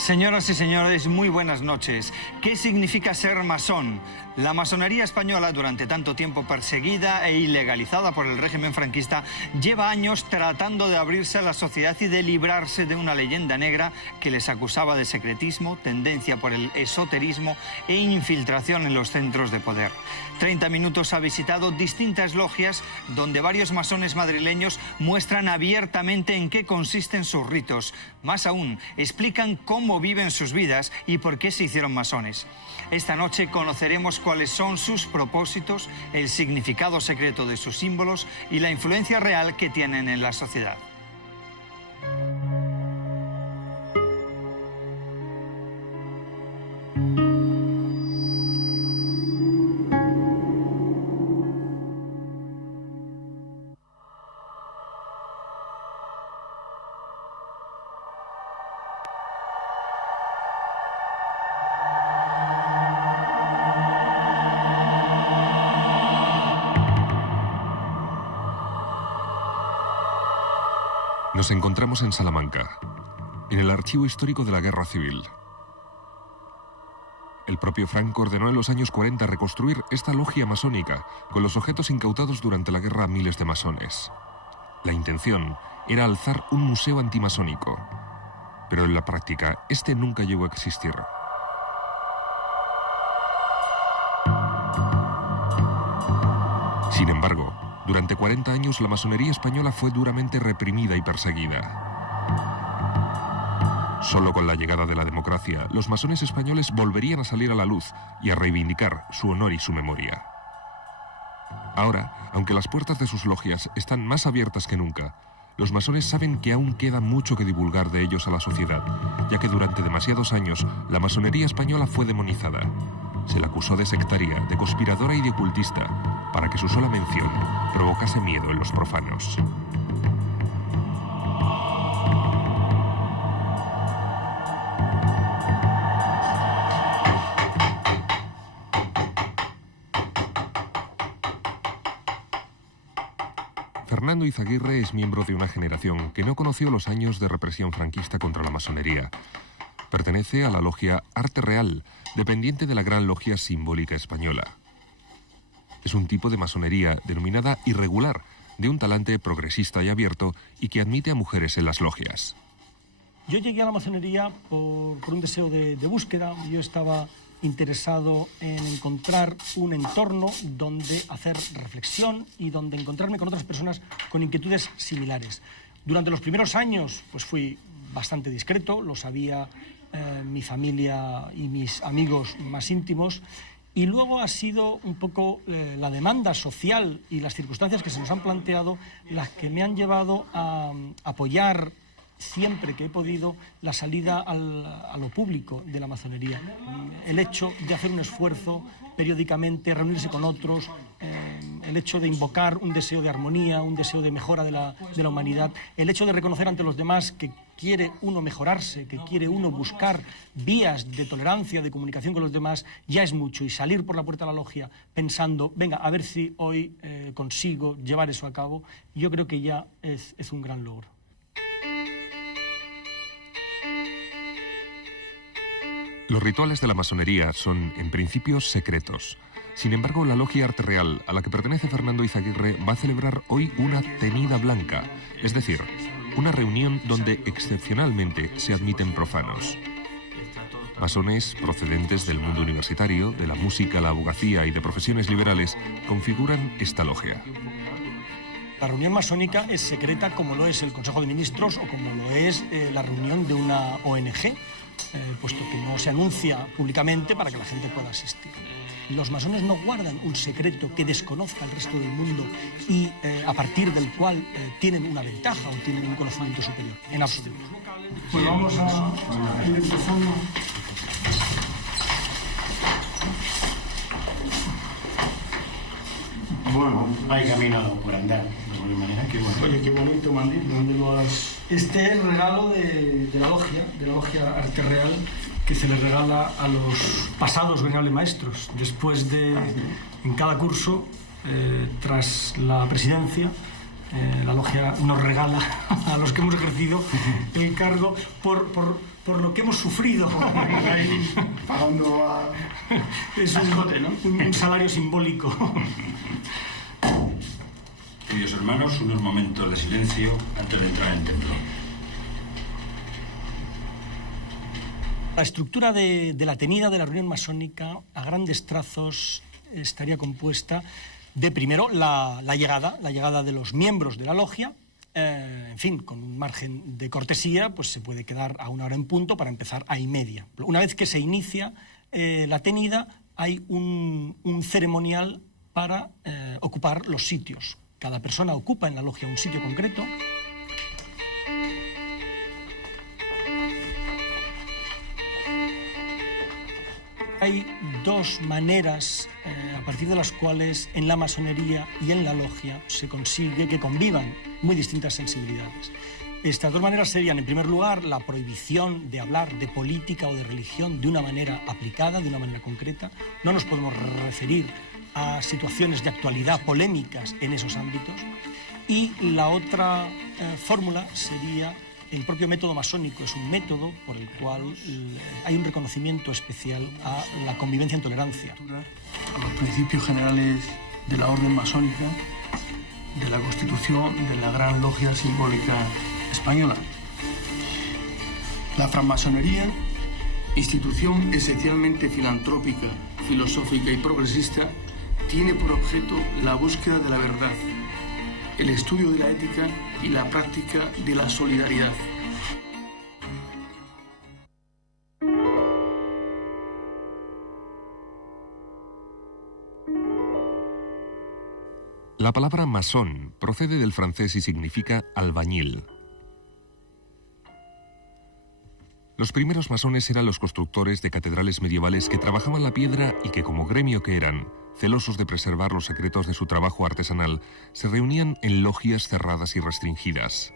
Señoras y señores, muy buenas noches. ¿Qué significa ser masón? La masonería española, durante tanto tiempo perseguida e ilegalizada por el régimen franquista, lleva años tratando de abrirse a la sociedad y de librarse de una leyenda negra que les acusaba de secretismo, tendencia por el esoterismo e infiltración en los centros de poder. 30 Minutos ha visitado distintas logias donde varios masones madrileños muestran abiertamente en qué consisten sus ritos. Más aún, explican cómo viven sus vidas y por qué se hicieron masones. Esta noche conoceremos cuáles son sus propósitos, el significado secreto de sus símbolos y la influencia real que tienen en la sociedad. Nos encontramos en Salamanca, en el archivo histórico de la Guerra Civil. El propio Franco ordenó en los años 40 reconstruir esta logia masónica con los objetos incautados durante la guerra a miles de masones. La intención era alzar un museo antimasónico, pero en la práctica este nunca llegó a existir. Sin embargo, durante 40 años la masonería española fue duramente reprimida y perseguida. Solo con la llegada de la democracia, los masones españoles volverían a salir a la luz y a reivindicar su honor y su memoria. Ahora, aunque las puertas de sus logias están más abiertas que nunca, los masones saben que aún queda mucho que divulgar de ellos a la sociedad, ya que durante demasiados años la masonería española fue demonizada. Se la acusó de sectaria, de conspiradora y de ocultista, para que su sola mención provocase miedo en los profanos. Fernando Izaguirre es miembro de una generación que no conoció los años de represión franquista contra la masonería. Pertenece a la logia Arte Real, dependiente de la Gran Logia Simbólica Española. Es un tipo de masonería denominada irregular, de un talante progresista y abierto y que admite a mujeres en las logias. Yo llegué a la masonería por un deseo de búsqueda. Yo estaba interesado en encontrar un entorno donde hacer reflexión y donde encontrarme con otras personas con inquietudes similares. Durante los primeros años pues fui bastante discreto, lo sabía mi familia y mis amigos más íntimos, y luego ha sido un poco la demanda social y las circunstancias que se nos han planteado las que me han llevado a apoyar siempre que he podido la salida a lo público de la masonería. El hecho de hacer un esfuerzo periódicamente, reunirse con otros, el hecho de invocar un deseo de armonía, un deseo de mejora de la humanidad, el hecho de reconocer ante los demás que quiere uno mejorarse, que quiere uno buscar vías de tolerancia, de comunicación con los demás, ya es mucho. Y salir por la puerta de la logia pensando, venga, a ver si hoy consigo llevar eso a cabo, yo creo que ya es un gran logro. Los rituales de la masonería son, en principio, secretos. Sin embargo, la logia Arte Real, a la que pertenece Fernando Izaguirre, va a celebrar hoy una tenida blanca, es decir, una reunión donde excepcionalmente se admiten profanos. Masones procedentes del mundo universitario, de la música, la abogacía y de profesiones liberales configuran esta logia. La reunión masónica es secreta como lo es el Consejo de Ministros o como lo es la reunión de una ONG, puesto que no se anuncia públicamente para que la gente pueda asistir. Los masones no guardan un secreto que desconozca el resto del mundo y a partir del cual tienen una ventaja o tienen un conocimiento superior, en absoluto. Pues vamos a ir empezando. Bueno, hay camino por andar, de alguna manera. Qué bueno. Oye, qué bonito, Mandy. ¿Dónde lo has...? Este es regalo de la logia Arte Real, que se le regala a los pasados venerables maestros. Después de, en cada curso, tras la presidencia, la logia nos regala a los que hemos ejercido el cargo por por lo que hemos sufrido. Ahí pagando a... Es un salario simbólico. Queridos hermanos, unos momentos de silencio antes de entrar en el templo. La estructura de la tenida de la reunión masónica, a grandes trazos, estaría compuesta de, primero, la llegada de los miembros de la logia. En fin, con un margen de cortesía, pues se puede quedar a 1 hora en punto para empezar a 1:30. Una vez que se inicia la tenida, hay un ceremonial para ocupar los sitios. Cada persona ocupa en la logia un sitio concreto. Hay 2 maneras a partir de las cuales en la masonería y en la logia se consigue que convivan muy distintas sensibilidades. Estas 2 maneras serían, en primer lugar, la prohibición de hablar de política o de religión de una manera aplicada, de una manera concreta. No nos podemos referir a situaciones de actualidad polémicas en esos ámbitos. Y la otra fórmula sería el propio método masónico. Es un método por el cual hay un reconocimiento especial a la convivencia en tolerancia. A los principios generales de la orden masónica, de la constitución de la Gran Logia Simbólica Española. La francmasonería, institución esencialmente filantrópica, filosófica y progresista, tiene por objeto la búsqueda de la verdad, el estudio de la ética y la práctica de la solidaridad. La palabra masón procede del francés y significa albañil. Los primeros masones eran los constructores de catedrales medievales que trabajaban la piedra y que, como gremio que eran, celosos de preservar los secretos de su trabajo artesanal, se reunían en logias cerradas y restringidas.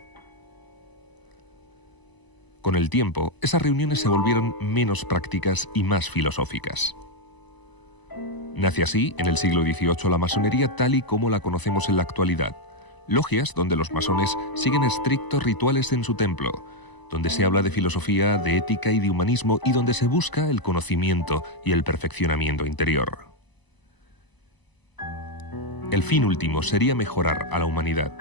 Con el tiempo, esas reuniones se volvieron menos prácticas y más filosóficas. Nace así, en el siglo XVIII, la masonería tal y como la conocemos en la actualidad. Logias donde los masones siguen estrictos rituales en su templo, donde se habla de filosofía, de ética y de humanismo y donde se busca el conocimiento y el perfeccionamiento interior. El fin último sería mejorar a la humanidad.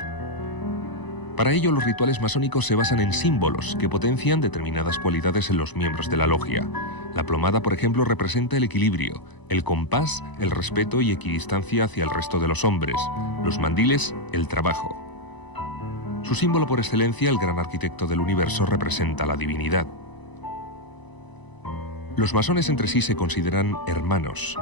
Para ello, los rituales masónicos se basan en símbolos que potencian determinadas cualidades en los miembros de la logia. La plomada, por ejemplo, representa el equilibrio, el compás, el respeto y equidistancia hacia el resto de los hombres, los mandiles, el trabajo. Su símbolo por excelencia, el gran arquitecto del universo, representa la divinidad. Los masones entre sí se consideran hermanos.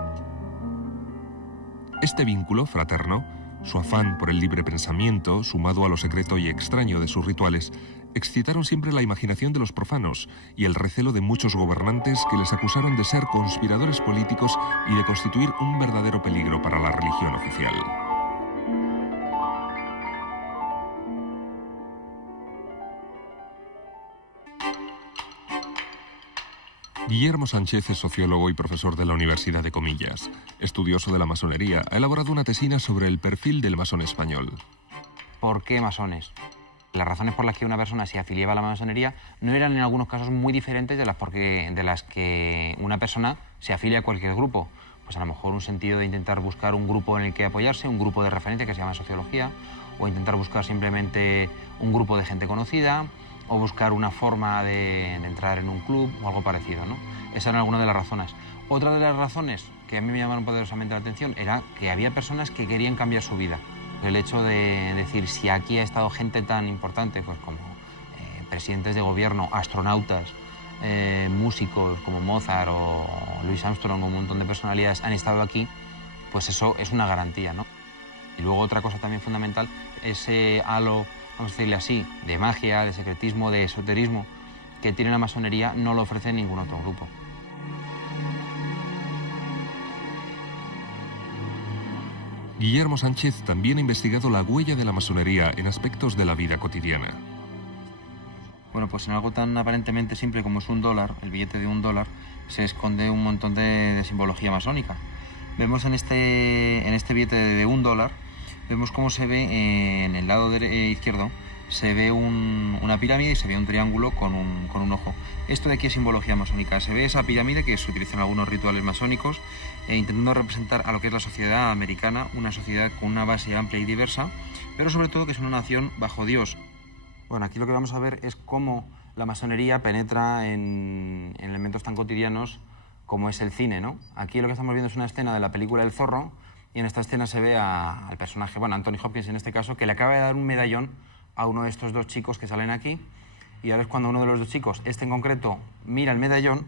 Este vínculo fraterno, su afán por el libre pensamiento, sumado a lo secreto y extraño de sus rituales, excitaron siempre la imaginación de los profanos y el recelo de muchos gobernantes que les acusaron de ser conspiradores políticos y de constituir un verdadero peligro para la religión oficial. Guillermo Sánchez es sociólogo y profesor de la Universidad de Comillas. Estudioso de la masonería, ha elaborado una tesina sobre el perfil del masón español. ¿Por qué masones? Las razones por las que una persona se afiliaba a la masonería no eran en algunos casos muy diferentes de las que una persona se afilia a cualquier grupo. Pues a lo mejor un sentido de intentar buscar un grupo en el que apoyarse, un grupo de referencia que se llama sociología, o intentar buscar simplemente un grupo de gente conocida, o buscar una forma de entrar en un club o algo parecido, ¿no? Esas eran algunas de las razones. Otra de las razones que a mí me llamaron poderosamente la atención era que había personas que querían cambiar su vida. El hecho de decir, si aquí ha estado gente tan importante, pues como presidentes de gobierno, astronautas, músicos como Mozart o Louis Armstrong, un montón de personalidades han estado aquí, pues eso es una garantía, ¿no? Y luego otra cosa también fundamental, ese halo, vamos a decirle así, de magia, de secretismo, de esoterismo que tiene la masonería, no lo ofrece ningún otro grupo. Guillermo Sánchez también ha investigado la huella de la masonería en aspectos de la vida cotidiana. Bueno, pues en algo tan aparentemente simple como es $1, el billete de $1, se esconde un montón de simbología masónica. Vemos en este billete de $1, vemos cómo se ve en el lado izquierdo, se ve una pirámide y se ve un triángulo con un ojo. Esto de aquí es simbología masónica. Se ve esa pirámide que se utiliza en algunos rituales masónicos, intentando representar a lo que es la sociedad americana, una sociedad con una base amplia y diversa, pero sobre todo que es una nación bajo Dios. Bueno, aquí lo que vamos a ver es cómo la masonería penetra en elementos tan cotidianos como es el cine, ¿no? Aquí lo que estamos viendo es una escena de la película El Zorro, y en esta escena se ve al personaje, bueno, Anthony Hopkins en este caso, que le acaba de dar un medallón a uno de estos dos chicos que salen aquí, y ahora es cuando uno de los dos chicos, este en concreto, mira el medallón,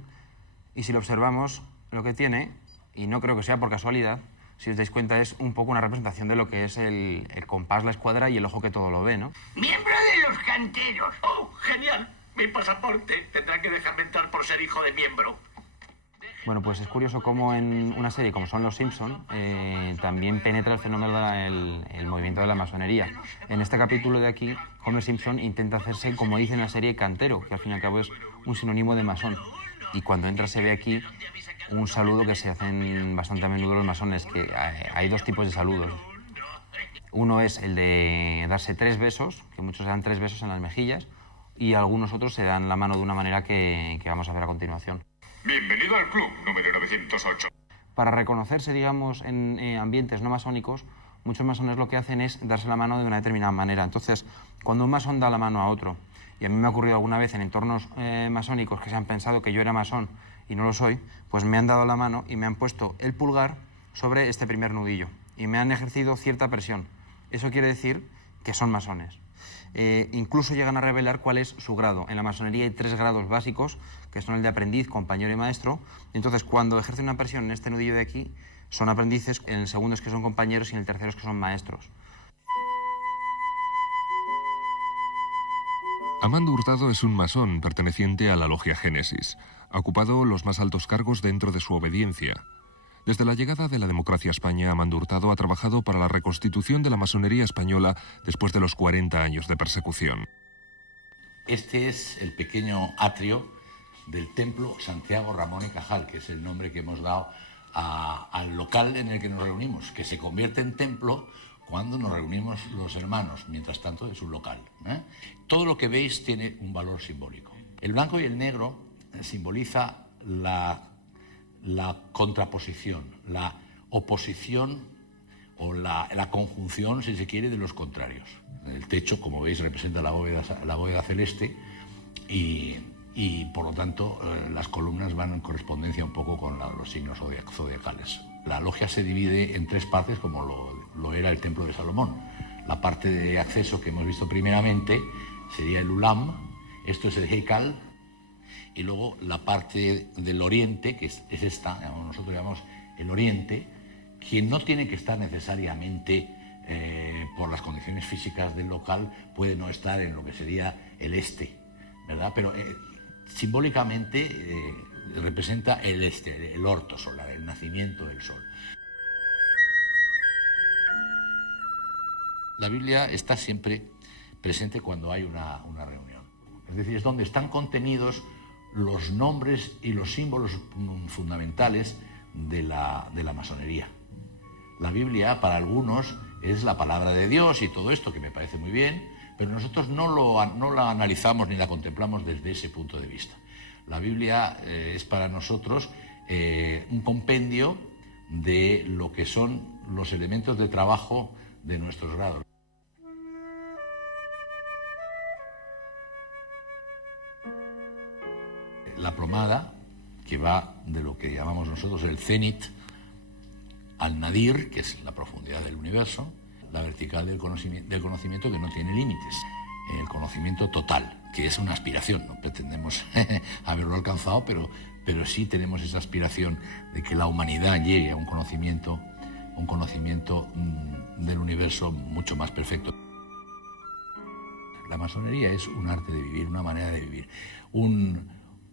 y si lo observamos, lo que tiene, y no creo que sea por casualidad, si os dais cuenta es un poco una representación de lo que es el compás, la escuadra y el ojo que todo lo ve, ¿no? ¡Miembro de los canteros! ¡Oh, genial! Mi pasaporte. Tendrá que dejarme entrar por ser hijo de miembro. Bueno, pues es curioso cómo en una serie como son Los Simpson también penetra el fenómeno del movimiento de la masonería. En este capítulo de aquí, Homer Simpson intenta hacerse, como dice en la serie, cantero, que al fin y al cabo es un sinónimo de masón. Y cuando entra se ve aquí un saludo que se hacen bastante a menudo los masones, que hay dos tipos de saludos. Uno es el de darse 3 besos, que muchos se dan 3 besos en las mejillas, y algunos otros se dan la mano de una manera que vamos a ver a continuación. Bienvenido al club número 908. Para reconocerse, digamos, en ambientes no masónicos, muchos masones lo que hacen es darse la mano de una determinada manera. Entonces, cuando un masón da la mano a otro, y a mí me ha ocurrido alguna vez en entornos masónicos que se han pensado que yo era masón y no lo soy, pues me han dado la mano y me han puesto el pulgar sobre este primer nudillo y me han ejercido cierta presión. Eso quiere decir que son masones. Incluso llegan a revelar cuál es su grado. En la masonería hay 3 grados básicos, que son el de aprendiz, compañero y maestro. Entonces, cuando ejercen una presión en este nudillo de aquí, son aprendices, en el segundo es que son compañeros y en el tercero es que son maestros. Amando Hurtado es un masón perteneciente a la Logia Génesis. Ha ocupado los más altos cargos dentro de su obediencia. Desde la llegada de la democracia a España, Amando Hurtado ha trabajado para la reconstitución de la masonería española después de los 40 años de persecución. Este es el pequeño atrio del Templo Santiago Ramón y Cajal, que es el nombre que hemos dado al local en el que nos reunimos, que se convierte en templo cuando nos reunimos los hermanos. Mientras tanto, es un local, ¿eh? Todo lo que veis tiene un valor simbólico. El blanco y el negro simboliza la contraposición, la oposición o la conjunción, si se quiere, de los contrarios. El techo, como veis, representa la bóveda celeste y por lo tanto, las columnas van en correspondencia un poco con los signos zodiacales. La logia se divide en 3 partes, como lo era el Templo de Salomón. La parte de acceso que hemos visto primeramente sería el Ulam, esto es el Heikal, y luego la parte del oriente, que es esta, nosotros llamamos el oriente, que no tiene que estar necesariamente por las condiciones físicas del local, puede no estar en lo que sería el este, ¿verdad? Pero simbólicamente representa el este, el orto solar, el nacimiento del sol. La Biblia está siempre presente cuando hay una reunión. Es decir, es donde están contenidos los nombres y los símbolos fundamentales de la masonería. La Biblia, para algunos, es la palabra de Dios y todo esto, que me parece muy bien, pero nosotros no la analizamos ni la contemplamos desde ese punto de vista. La Biblia es para nosotros un compendio de lo que son los elementos de trabajo de nuestros grados. La plomada, que va de lo que llamamos nosotros el cenit al nadir, que es la profundidad del universo, la vertical del conocimiento que no tiene límites, el conocimiento total, que es una aspiración, no pretendemos haberlo alcanzado, pero sí tenemos esa aspiración de que la humanidad llegue a un conocimiento del universo mucho más perfecto. La masonería es un arte de vivir, una manera de vivir,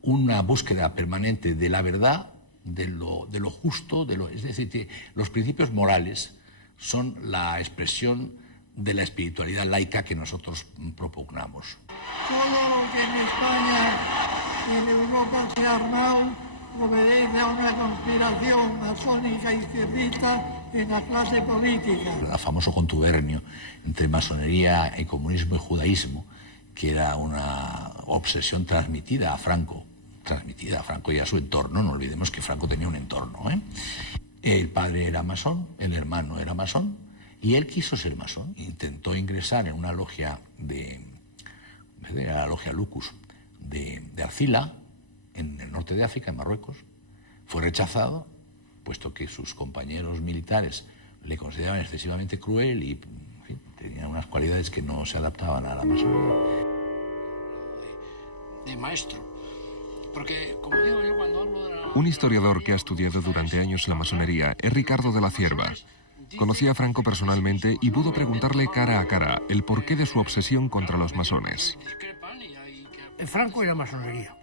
una búsqueda permanente de la verdad, de lo justo, es decir, que los principios morales son la expresión de la espiritualidad laica que nosotros propugnamos. Todo lo que en España y en Europa se ha armado obedece a una conspiración masónica izquierdista en la clase política. El famoso contubernio entre masonería y comunismo y judaísmo, que era una obsesión transmitida a Franco y a su entorno. No olvidemos que Franco tenía un entorno, ¿eh? El padre era masón, el hermano era masón, y él quiso ser masón. Intentó ingresar en una logia la logia Lucus de Arcila, en el norte de África, en Marruecos. Fue rechazado, puesto que sus compañeros militares le consideraban excesivamente cruel y, en fin, tenía unas cualidades que no se adaptaban a la masonería. De maestro. Porque, como digo yo, cuando hablo de la... Un historiador que ha estudiado durante años la masonería es Ricardo de la Cierva. Conocía a Franco personalmente y pudo preguntarle cara a cara el porqué de su obsesión contra los masones. Franco era masonería.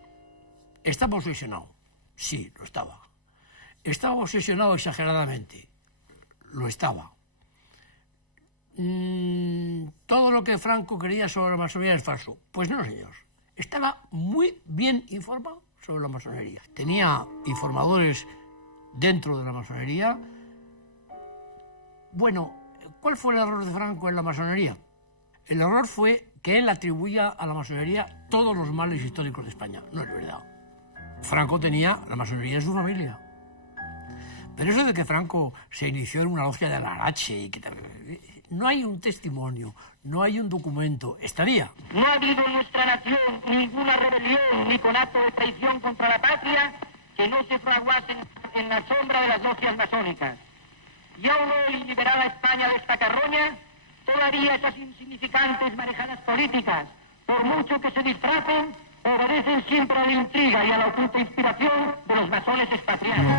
¿Estaba obsesionado? Sí, lo estaba. ¿Estaba obsesionado exageradamente? Lo estaba. ¿Todo lo que Franco creía sobre la masonería es falso? Pues no, señor. Estaba muy bien informado sobre la masonería. Tenía informadores dentro de la masonería. Bueno, ¿cuál fue el error de Franco en la masonería? El error fue que él atribuía a la masonería todos los males históricos de España. No es verdad. Franco tenía la masonería en su familia. Pero eso de que Franco se inició en una logia de Larache y que no hay un testimonio, no hay un documento. Estaría. No ha habido en nuestra nación ninguna rebelión ni conato de traición contra la patria que no se fraguase en la sombra de las logias masónicas. Y aún hoy, liberada España de esta carroña, todavía esas insignificantes marejadas políticas, por mucho que se disfracen, obedecen siempre a la intriga y a la oculta inspiración de los masones expatriados.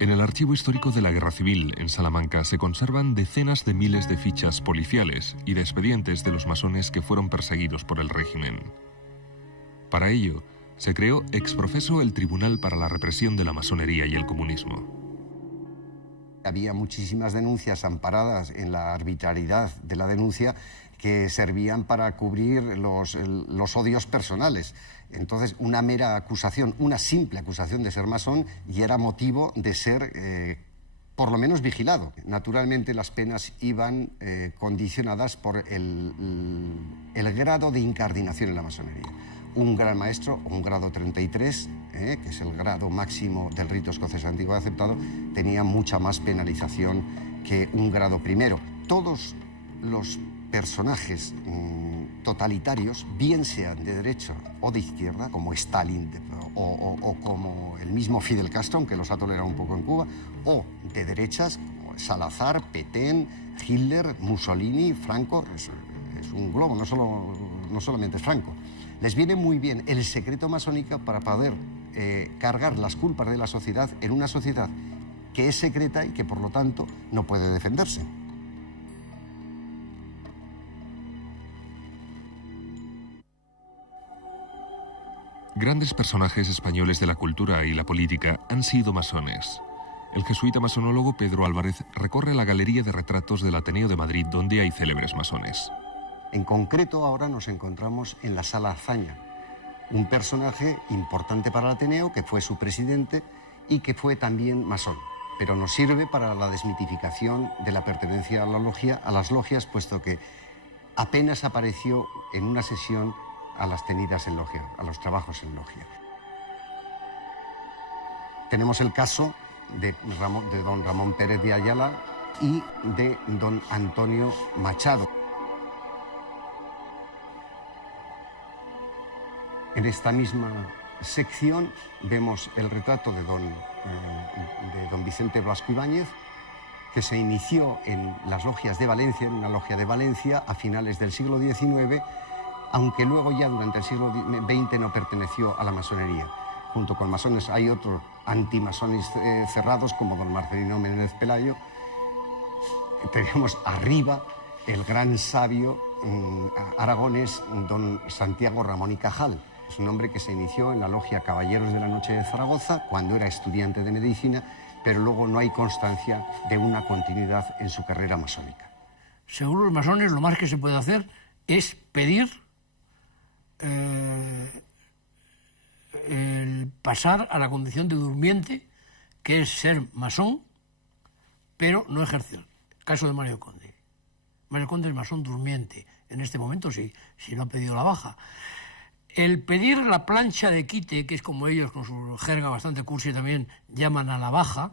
En el archivo histórico de la Guerra Civil, en Salamanca, se conservan decenas de miles de fichas policiales y de expedientes de los masones que fueron perseguidos por el régimen. Para ello, se creó ex profeso el Tribunal para la Represión de la Masonería y el Comunismo. Había muchísimas denuncias amparadas en la arbitrariedad de la denuncia que servían para cubrir los odios personales. Entonces, una mera acusación, una simple acusación de ser masón, ya era motivo de ser, por lo menos, vigilado. Naturalmente, las penas iban condicionadas por el grado de incardinación en la masonería. Un gran maestro, un grado 33, que es el grado máximo del rito escocés antiguo aceptado, tenía mucha más penalización que un grado primero. Todos los personajes totalitarios, bien sean de derecha o de izquierda, como Stalin o como el mismo Fidel Castro, aunque los ha tolerado un poco en Cuba, o de derechas, como Salazar, Petén, Hitler, Mussolini, Franco, es un globo, no solamente es Franco. Les viene muy bien el secreto masónico para poder cargar las culpas de la sociedad en una sociedad que es secreta y que, por lo tanto, no puede defenderse. Grandes personajes españoles de la cultura y la política han sido masones. El jesuita masonólogo Pedro Álvarez recorre la galería de retratos del Ateneo de Madrid, donde hay célebres masones. En concreto, ahora nos encontramos en la Sala Azaña, un personaje importante para el Ateneo, que fue su presidente y que fue también masón, pero nos sirve para la desmitificación de la pertenencia a las logias, puesto que apenas apareció en una sesión a las tenidas en logia, a los trabajos en logia. Tenemos el caso de don Ramón Pérez de Ayala y de don Antonio Machado. En esta misma sección vemos el retrato de don Vicente Blasco Ibáñez, que se inició en las logias de Valencia, en una logia de Valencia, a finales del siglo XIX, aunque luego ya durante el siglo XX no perteneció a la masonería. Junto con masones hay otros antimasones cerrados, como don Marcelino Menéndez Pelayo. Tenemos arriba el gran sabio aragonés, don Santiago Ramón y Cajal. Es un hombre que se inició en la logia Caballeros de la Noche de Zaragoza cuando era estudiante de medicina, pero luego no hay constancia de una continuidad en su carrera masónica. Según los masones, lo más que se puede hacer es pedir el pasar a la condición de durmiente que es ser masón, pero no ejercer. Caso de Mario Conde. Mario Conde es masón durmiente, en este momento sí, si no ha pedido la baja. El pedir la plancha de quite, que es como ellos con su jerga bastante cursi también llaman a la baja,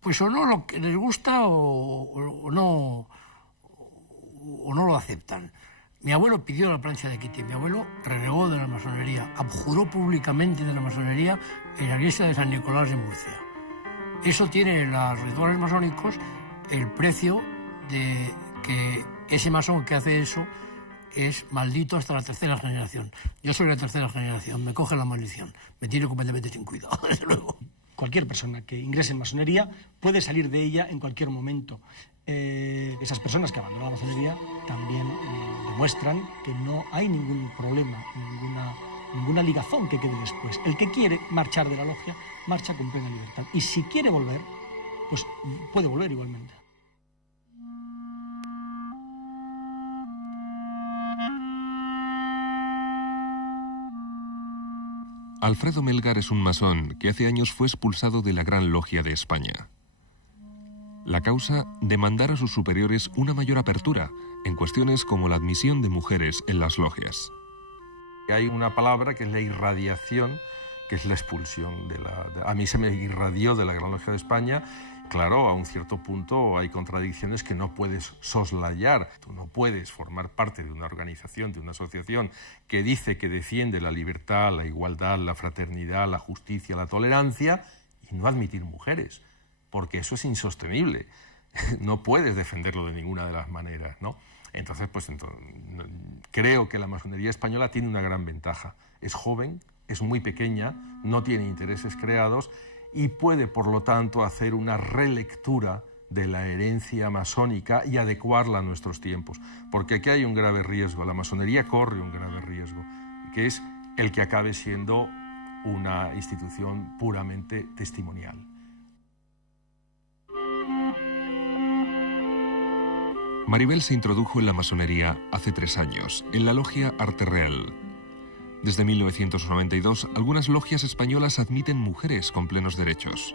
pues o no lo que les gusta o no lo aceptan. Mi abuelo pidió la plancha de quite, mi abuelo renegó de la masonería, abjuró públicamente de la masonería en la iglesia de San Nicolás de Murcia. Eso tiene en los rituales masónicos el precio de que ese masón que hace eso es maldito hasta la tercera generación. Yo soy la tercera generación, me coge la maldición, me tiene completamente sin cuidado, desde luego. Cualquier persona que ingrese en masonería puede salir de ella en cualquier momento. Esas personas que abandonan la masonería también demuestran que no hay ningún problema, ninguna ligazón que quede después. El que quiere marchar de la logia, marcha con plena libertad. Y si quiere volver, pues puede volver igualmente. Alfredo Melgar es un masón que hace años fue expulsado de la Gran Logia de España. La causa, demandar a sus superiores una mayor apertura en cuestiones como la admisión de mujeres en las logias. Hay una palabra que es la irradiación, que es la expulsión. A mí se me irradió de la Gran Logia de España. Claro, a un cierto punto hay contradicciones que no puedes soslayar. Tú no puedes formar parte de una organización, de una asociación que dice que defiende la libertad, la igualdad, la fraternidad, la justicia, la tolerancia y no admitir mujeres, porque eso es insostenible. No puedes defenderlo de ninguna de las maneras, ¿no? Entonces, creo que la masonería española tiene una gran ventaja. Es joven, es muy pequeña, no tiene intereses creados y puede, por lo tanto, hacer una relectura de la herencia masónica y adecuarla a nuestros tiempos. Porque aquí hay un grave riesgo, la masonería corre un grave riesgo, que es el que acabe siendo una institución puramente testimonial. Maribel se introdujo en la masonería hace 3 años, en la logia Arte Real. Desde 1992, algunas logias españolas admiten mujeres con plenos derechos.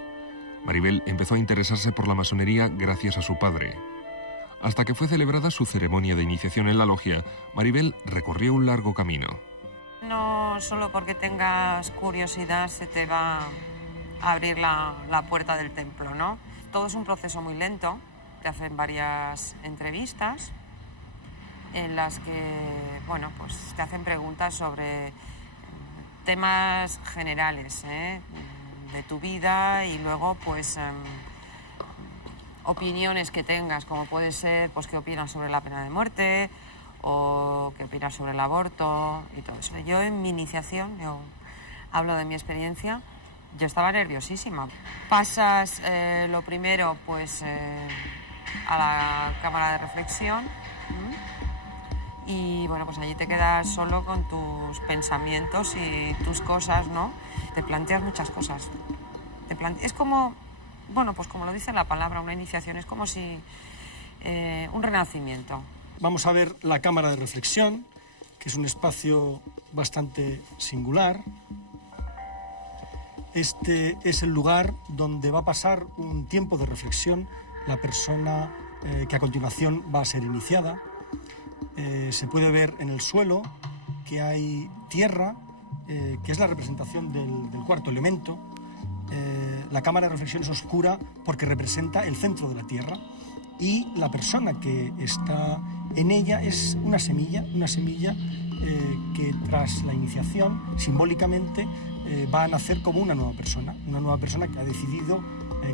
Maribel empezó a interesarse por la masonería gracias a su padre. Hasta que fue celebrada su ceremonia de iniciación en la logia, Maribel recorrió un largo camino. No solo porque tengas curiosidad se te va a abrir la puerta del templo, ¿no? Todo es un proceso muy lento. Te hacen varias entrevistas en las que, bueno, pues te hacen preguntas sobre temas generales, de tu vida y luego, pues, opiniones que tengas, como puede ser, pues, qué opinas sobre la pena de muerte o qué opinas sobre el aborto y todo eso. Yo en mi iniciación, yo hablo de mi experiencia, yo estaba nerviosísima. Pasas lo primero, pues, a la cámara de reflexión y bueno, pues allí te quedas solo con tus pensamientos y tus cosas, ¿no? Te planteas muchas cosas. Es como, bueno, pues como lo dice la palabra, una iniciación, es como si un renacimiento. Vamos a ver la cámara de reflexión, que es un espacio bastante singular. Este es el lugar donde va a pasar un tiempo de reflexión la persona que a continuación va a ser iniciada. Se puede ver en el suelo que hay tierra, que es la representación del cuarto elemento. La cámara de reflexión es oscura porque representa el centro de la tierra y la persona que está en ella es una semilla que tras la iniciación simbólicamente va a nacer como una nueva persona que ha decidido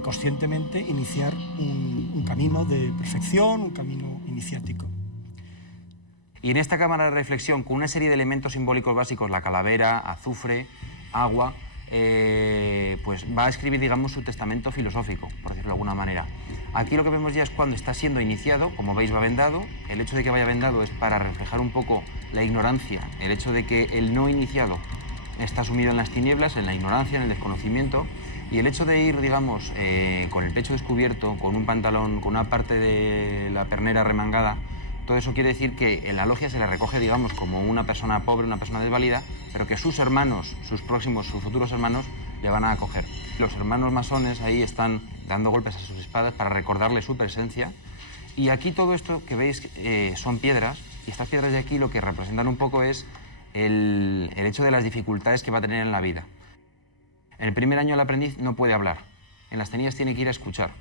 conscientemente iniciar un camino de perfección, un camino iniciático. Y en esta cámara de reflexión, con una serie de elementos simbólicos básicos, la calavera, azufre, agua, pues va a escribir, digamos, su testamento filosófico, por decirlo de alguna manera. Aquí lo que vemos ya es cuando está siendo iniciado, como veis va vendado. El hecho de que vaya vendado es para reflejar un poco la ignorancia, el hecho de que el no iniciado está sumido en las tinieblas, en la ignorancia, en el desconocimiento, y el hecho de ir, digamos, con el pecho descubierto, con un pantalón, con una parte de la pernera remangada, Todo eso quiere decir que en la logia se le recoge, digamos, como una persona pobre, una persona desvalida, pero que sus hermanos, sus futuros hermanos, le van a acoger. Los hermanos masones ahí están dando golpes a sus espadas para recordarle su presencia. Y aquí todo esto que veis son piedras, y estas piedras de aquí lo que representan un poco es el hecho de las dificultades que va a tener en la vida. En el primer año el aprendiz no puede hablar, en las tenidas tiene que ir a escuchar.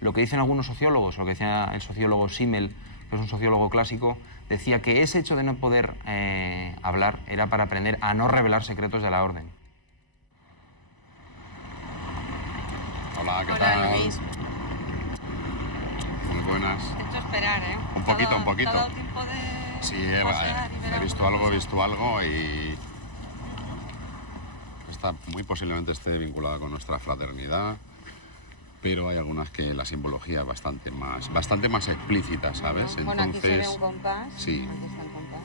Lo que dicen algunos sociólogos, lo que decía el sociólogo Simmel, que es un sociólogo clásico, decía que ese hecho de no poder hablar era para aprender a no revelar secretos de la orden. Hola, ¿qué Hola, tal? Luis. Muy buenas. Te he hecho esperar, ¿eh? Un poquito, un poquito. ¿Te ha dado tiempo de Sí, pasear y ver he visto algo y esta muy posiblemente esté vinculada con nuestra fraternidad, pero hay algunas que la simbología es bastante más explícita, ¿sabes? Bueno, aquí se ve un compás. Sí. Aquí está el compás.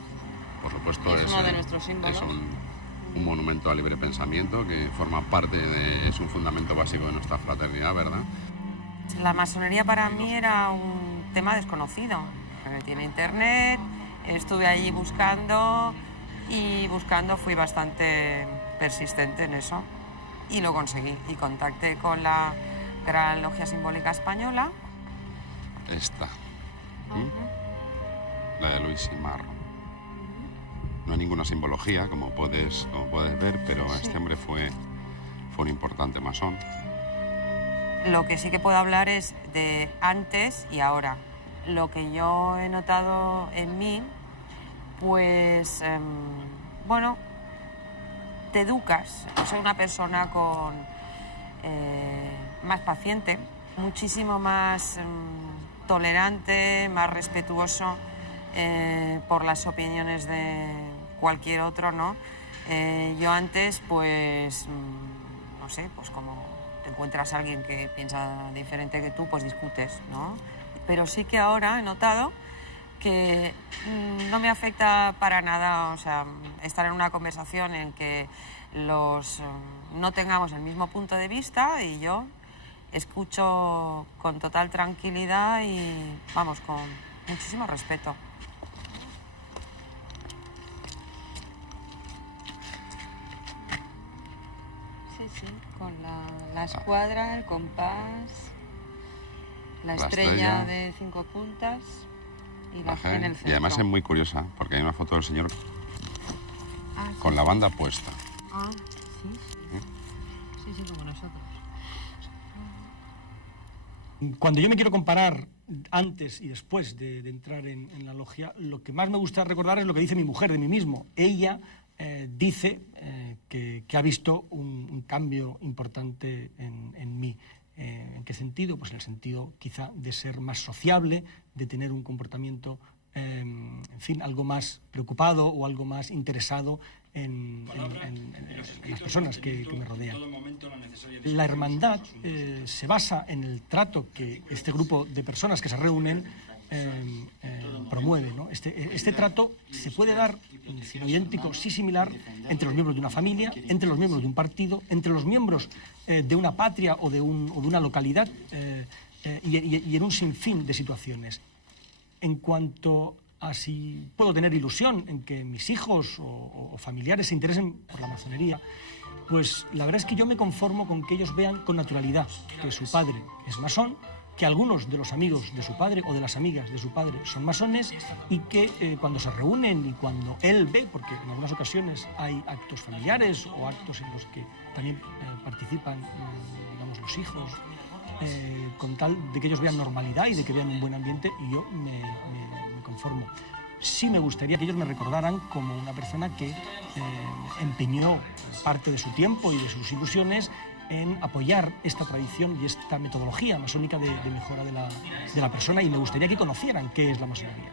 Por supuesto, Y es uno de nuestros símbolos. Es un monumento al libre pensamiento que forma parte es un fundamento básico de nuestra fraternidad, ¿verdad? La masonería para mí era un tema desconocido. Tiene internet, estuve allí buscando y buscando fui bastante persistente en eso y lo conseguí. Y contacté con la Gran Logia Simbólica Española. Esta. La de Luis Simarro. No hay ninguna simbología, como puedes ver, pero este hombre fue un importante masón. Lo que sí que puedo hablar es de antes y ahora. Lo que yo he notado en mí, pues, bueno, te educas. Soy una persona más paciente, muchísimo más tolerante, más respetuoso por las opiniones de cualquier otro, ¿no? Yo antes, pues, no sé, pues como te encuentras a alguien que piensa diferente que tú, pues discutes, ¿no? Pero sí que ahora he notado que no me afecta para nada, o sea, estar en una conversación en que no tengamos el mismo punto de vista y yo escucho con total tranquilidad y, vamos, con muchísimo respeto. Sí, con la escuadra, el compás, la estrella de 5 puntas y la G en el centro. Y además es muy curiosa, porque hay una foto del señor con la banda puesta. Ah, sí, como nosotros. Cuando yo me quiero comparar antes y después de entrar en la logia, lo que más me gusta recordar es lo que dice mi mujer de mí mismo. Ella dice que ha visto un cambio importante en mí. ¿En qué sentido? Pues en el sentido quizá de ser más sociable, de tener un comportamiento, en fin, algo más preocupado o algo más interesado en las personas que me rodean. La hermandad se basa en el trato que este grupo de personas que se reúnen promueve, ¿no? Este trato se puede dar, si no idéntico, sí similar, entre los miembros de una familia, entre los miembros de un partido, entre los miembros de una patria o de una localidad y en un sinfín de situaciones. En cuanto a si puedo tener ilusión en que mis hijos o familiares se interesen por la masonería, pues la verdad es que yo me conformo con que ellos vean con naturalidad que su padre es masón, que algunos de los amigos de su padre o de las amigas de su padre son masones y que cuando se reúnen y cuando él ve, porque en algunas ocasiones hay actos familiares o actos en los que también participan, digamos, los hijos, con tal de que ellos vean normalidad y de que vean un buen ambiente, y yo me conformo. Sí me gustaría que ellos me recordaran como una persona que empeñó parte de su tiempo y de sus ilusiones en apoyar esta tradición y esta metodología masónica de mejora de la persona, y me gustaría que conocieran qué es la masonería.